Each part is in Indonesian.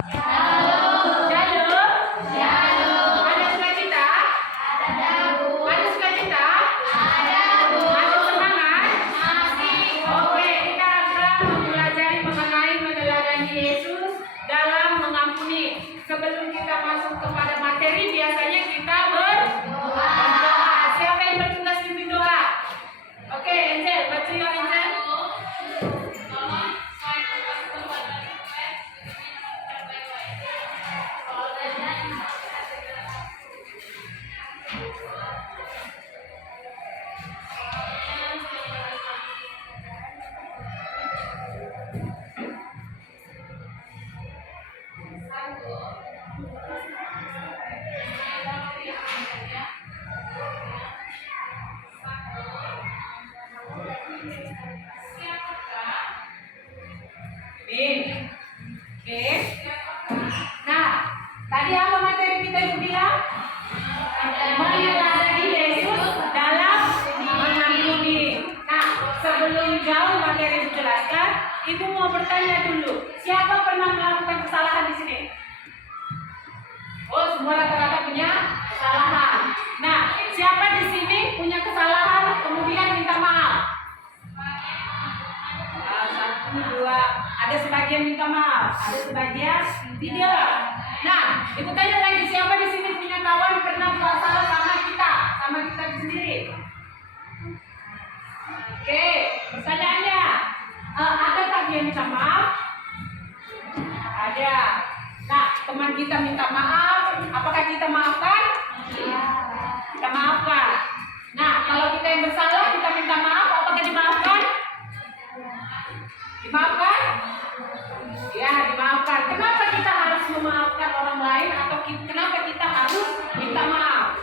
Shalom. Ada sukacita? Ada sukacita? Ada semangat? Oke, kita akan mempelajari mengenai meneladani Yesus dalam mengampuni. Sebelum kita masuk kepada materi, biasanya kita berdoa. Siapa yang bertugas pimpin doa? Oke, Angel, baca yuk Angel. Oke. Nah, tadi apa materi kita itu bilang? Meneladani Yesus dalam mengampuni. Nah, sebelum jauh materi dijelaskan, Ibu mau bertanya dulu, siapa pernah melakukan kesalahan di sini? Oh, semua rata-rata punya kesalahan. Nah, siapa di sini punya kesalahan kemudian minta maaf? Satu, dua, ada sebagian minta maaf, ada sebagian tidak. Nah, Ibu tanya lagi, siapa di sini punya kawan pernah buat salah sama kita sendiri? Oke, pertanyaannya, adakah dia minta maaf? Ada. Nah, teman kita minta maaf, apakah kita maafkan? Kita maafkan. Nah, kalau kita yang bersalah, kita minta maaf, apakah dimaafkan? Dimaafkan? Ya, dimaafkan. Kenapa kita harus memaafkan orang lain atau kenapa kita harus minta maaf?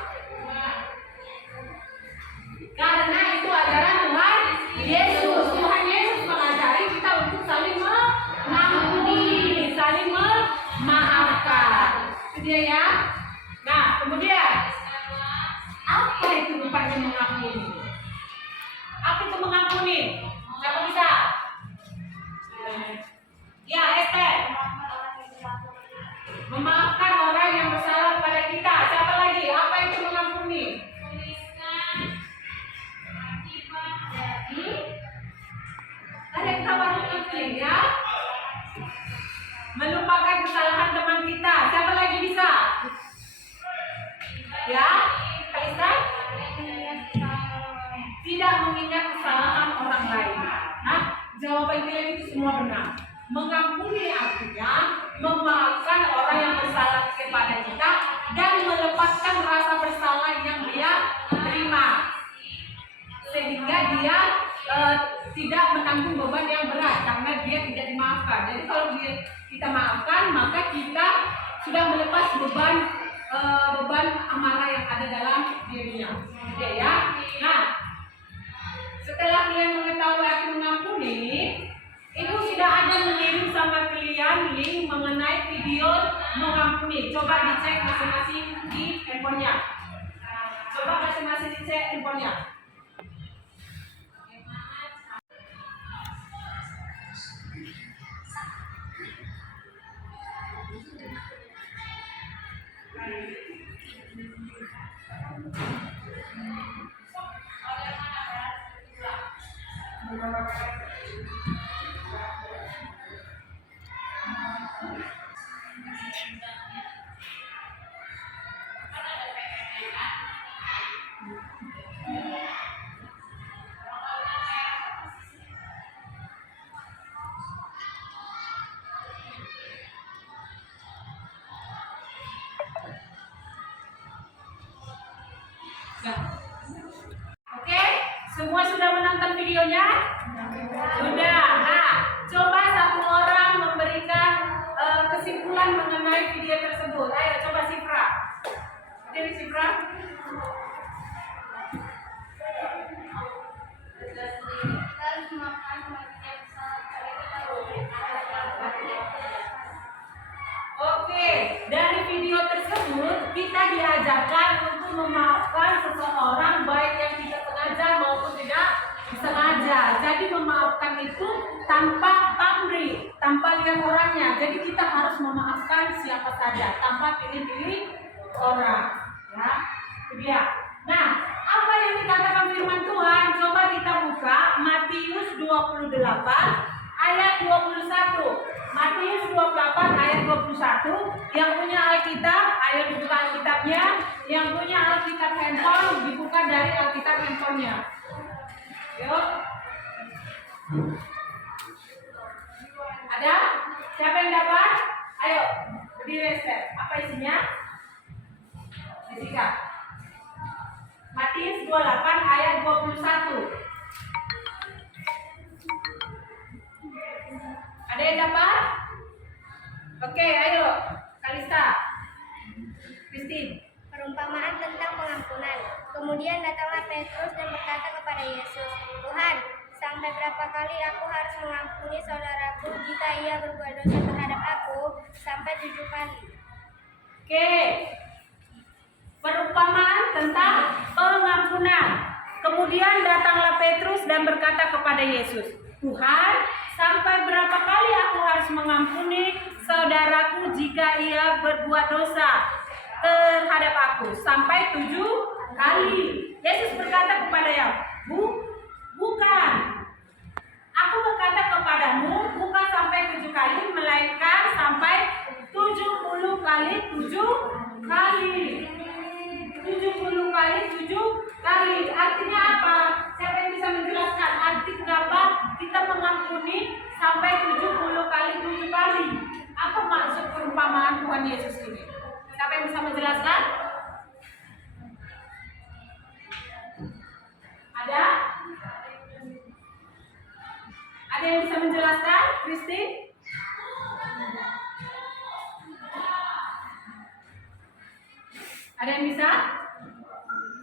Karena itu ajaran Tuhan Yesus. Tuhan Yesus mengajari kita untuk saling mengampuni, saling memaafkan. Itu dia ya. Nah, kemudian apa itu rupanya mengampuni? Apa itu mengampuni? Siapa bisa? Ya, Esther. Memaafkan orang yang bersalah kepada kita. Siapa lagi? Apa itu mengampuni? Ada yang tahu mengampuni ya? Melupakan kesalahan teman kita. Siapa lagi bisa? Ya, Kalista? Tidak mengingat kesalahan orang lain. Nah, jawaban kalian itu semua benar. Mengampuni artinya memaafkan orang yang bersalah kepada kita dan melepaskan rasa bersalah yang dia terima, sehingga dia tidak menanggung beban yang berat karena dia tidak dimaafkan. Jadi kalau kita maafkan, maka kita sudah melepas beban amarah yang ada dalam dirinya. Oke ya. Nah, setelah kalian mengetahui arti mengampuni, Ibu sudah ada mengirim sama kalian link mengenai video mengampuni. Coba dicek masing-masing di handphonenya. Coba masing-masing dicek handphonenya. Oke, semua sudah menonton videonya? Sudah. Nah, coba satu orang memberikan kesimpulan mengenai video tersebut. Ayo, coba Sifra. Jadi Sifra. Oke, dari video tersebut kita diajarkan untuk memaafkan seseorang baik yang tidak sengaja maupun tidak sengaja. Jadi memaafkan itu tanpa amri, tanpa lihat orangnya. Jadi kita harus memaafkan siapa saja tanpa pilih-pilih orang. Ya, itu dia. Nah, apa yang dikatakan firman Tuhan? Coba kita buka Matius 28 ayat 21. Matius 28 ayat 21. Yang punya Alkitab, ayo dibuka Alkitabnya. Yang punya Alkitab handphone, dibuka dari Alkitab handphonenya. Yuk. Ada? Siapa yang dapat? Ayo, berdiri step. Apa isinya? Jessica. Matius 28 ayat 21. Ada yang dapat? Oke, ayo. Kalista. Christine. Perumpamaan tentang pengampunan. Kemudian datanglah Petrus dan berkata kepada Yesus, Tuhan, sampai berapa kali aku harus mengampuni saudaraku jika ia berbuat dosa terhadap aku? Sampai 7 kali. Oke. Perumpamaan tentang pengampunan. Kemudian datanglah Petrus dan berkata kepada Yesus, Tuhan, sampai berapa kali aku harus mengampuni saudaraku jika ia berbuat dosa terhadap aku? Sampai 7 kali. Yesus berkata kepadanya, bukan. Aku berkata kepadamu, bukan sampai 7 kali, melainkan sampai 70 kali 7 kali. 70 kali 7 kali. Artinya apa? Siapa yang bisa menjelaskan? Arti kenapa kita mengampuni sampai 70 kali 7 kali? Apa maksud perumpamaan Tuhan Yesus ini? Siapa yang bisa menjelaskan? Ada? Ada yang bisa menjelaskan? Christine? Ada yang bisa?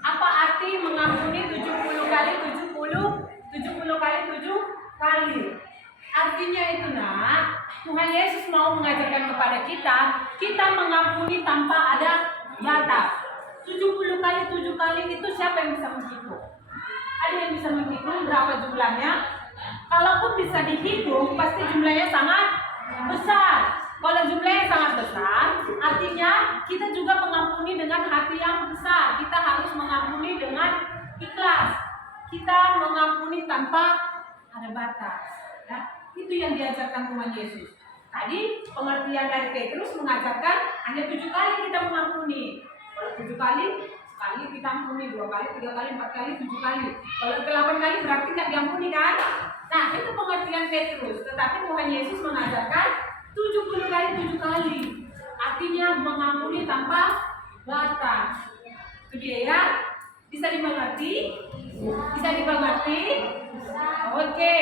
Apa arti mengampuni 70 kali 70 kali 7 kali? Artinya itu nak, Tuhan Yesus mau mengajarkan kepada kita mengampuni tanpa ada batas. 70 kali 7 kali itu siapa yang bisa menghitung? Ada yang bisa menghitung berapa jumlahnya? Kalaupun bisa dihitung, pasti jumlahnya sangat besar. Kalau jumlahnya sangat besar, artinya kita juga mengampuni dengan hati yang besar. Kita harus mengampuni dengan ikhlas. Kita mengampuni tanpa ada batas. Ya, itu yang diajarkan Tuhan Yesus. Tadi pengertian dari Petrus mengajarkan hanya 7 kali kita mengampuni. Kalau 7 kali, sekali kita ampuni, 2 kali, 3 kali, 4 kali, 7 kali. Kalau 8 kali berarti tidak diampuni kan? Nah, itu pengertian Petrus. Tetapi Tuhan Yesus mengajarkan 70 kali 7 kali. Artinya mengampuni tanpa batas. Itu dia ya. Bisa dimengerti? Bisa dimengerti? Oke.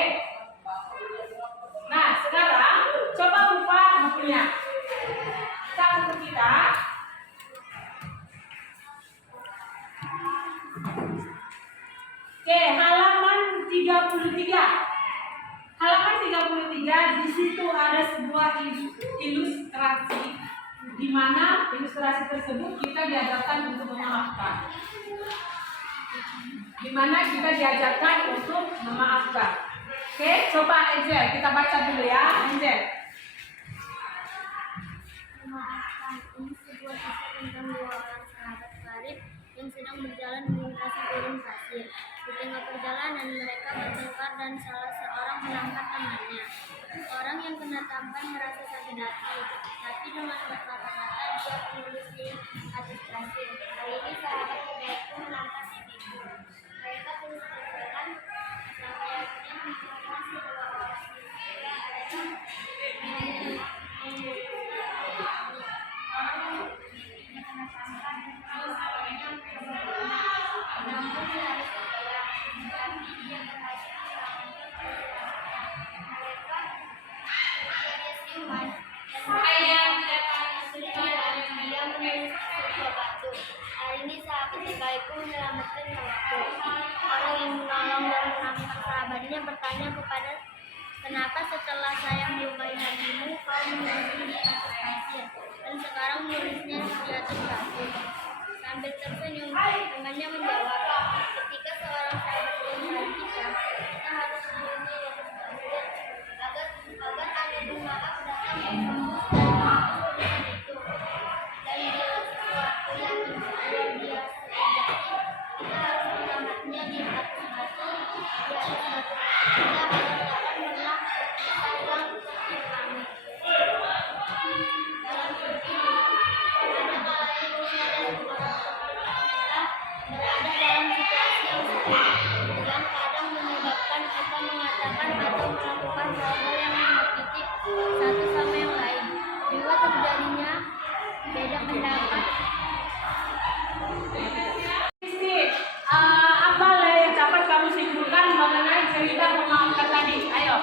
Nah, sekarang coba buka bukunya. Kita buku kita. Oke, halaman 33. Halaman 33, di situ ada sebuah ilustrasi di mana ilustrasi tersebut kita diajarkan untuk memaafkan. Di mana kita diajarkan untuk memaafkan. Oke, coba Angel, kita baca dulu ya, Angel. Memaafkan ini sebuah kisah tentang 2 orang sahabat karib yang sedang berjalan melintasi gurun pasir. Di tengah perjalanan mereka bertengkar dan salah seorang melangkah temannya. Orang yang kena tampar merasa sakit hati, tapi dengan berkata-kata dia menulis di atas pasir. Hari ini sahabat terbaikku melangkah di situ. Mereka terus berjalan sampai akhirnya menemukan sebuah oasis. Dia adalah menyelamatkan nyawaku. Orang yang menolong dan mengampuni sahabatnya bertanya kepada, kenapa setelah saya melukai hatimu kau menulisnya di atas pasir dan sekarang menulisnya di atas batu? Sambil tersenyum, temannya menjawab, ketika seorang sahabat mengenal kita harus menulisnya di atas pasir agar pendapat. Apa yang dapat kamu simpulkan mengenai cerita memaafkan tadi? Ayo.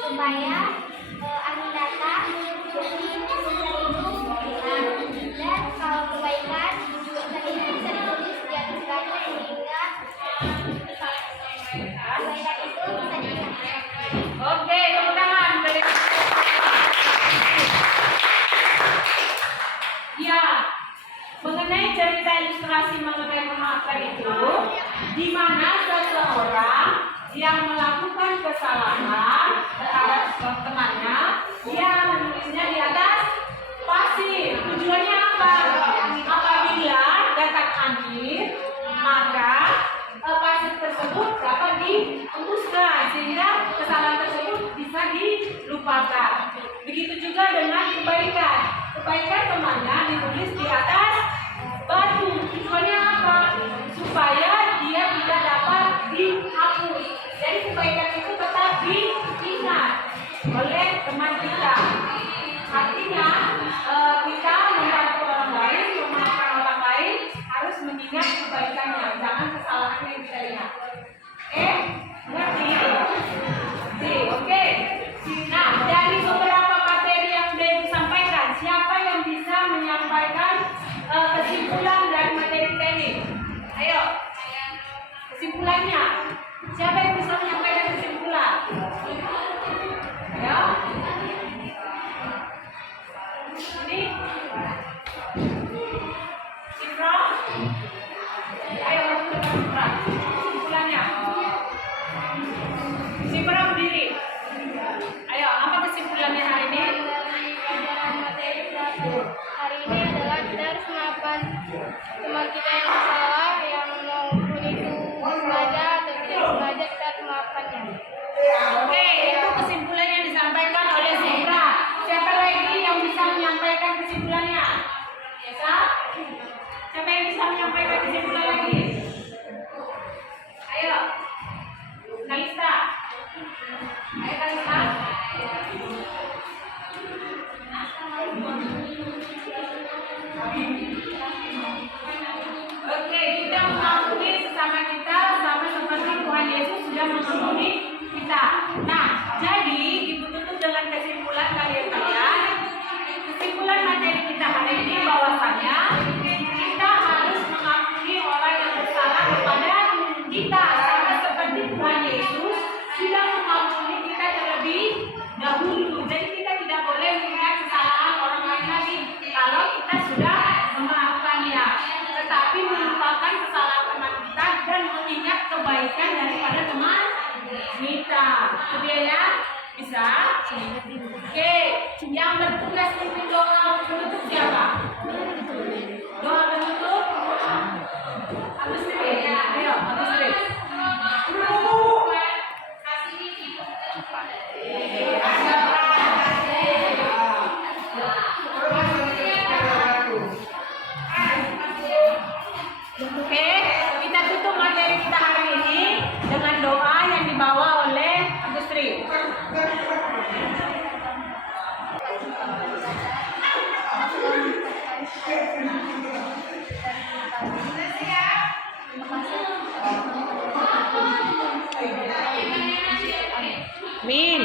Supaya akhir datang dan kalau kebaikan bisa ditulis di atas kaca sehingga kebaikan itu bisa diingat. Oke, tepuk tangan. Ya, mengenai cerita ilustrasi mengenai memaafkan itu, di mana seseorang yang melakukan kesalahan terhadap temannya, dia menulisnya di atas pasir. Tujuannya apa? Apabila datang angin, maka pasir tersebut dapat dihembuskan sehingga kesalahan tersebut bisa dilupakan. Begitu juga dengan kebaikan. Kebaikan temannya ditulis di atas batu. Tujuannya apa? Supaya dia tidak dapat dihapus. Jadi kebaikan itu tetap diingat oleh teman kita. Artinya kita membantu orang lain, memaafkan orang lain harus mengingat kebaikannya, jangan kesalahan yang kita ingat. Ngerti? Oke. Nah, dari beberapa materi yang sudah disampaikan, siapa yang bisa menyampaikan kesimpulan dari materi kita ini? Ayo, kesimpulannya. Siapa yang bisa menyampaikan kesimpulan? Ya. Ini. Cipro. Ayo, Cipro. Kesimpulannya. Cipro berdiri. Ayo, apa kesimpulannya hari ini? Pelajaran materi hari ini adalah kita harus memaafkan teman kita yang salah, yang maupun itu sengaja atau tidak sengaja, kita harus memaafkannya. Oke, itu kesimpulan yang disampaikan oleh Zebra. Siapa lagi yang bisa menyampaikan kesimpulannya? Bisa? Siapa yang bisa menyampaikan kesimpulan lagi? Ayo, Kalista. Ayo Kalista. Oke, kita mengampuni sesama kita sama seperti Tuhan Yesus sudah mengampuni kita. Nah, jadi ibu tutup dengan kesimpulan kalian. Kesimpulan materi kita hari ini bahwasanya kita harus mengampuni orang yang bersalah kepada kita sama seperti Tuhan Yesus sudah mengampuni kita terlebih dahulu. Jadi kita tidak boleh mengingat kesalahan orang lain lagi kalau kita sudah memaafkannya, tetapi melupakan kesalahan teman kita dan mengingat kebaikan daripada teman kita. Itu ya? Bisa? Oke, yang bertugas pimpin doa penutup siapa? Doa penutup? Agus Tri. Ya, ayo, Agus Tri. Oke, kita tutup materi kita hari ini dengan doa yang dibawa oleh Agus Tri. Min.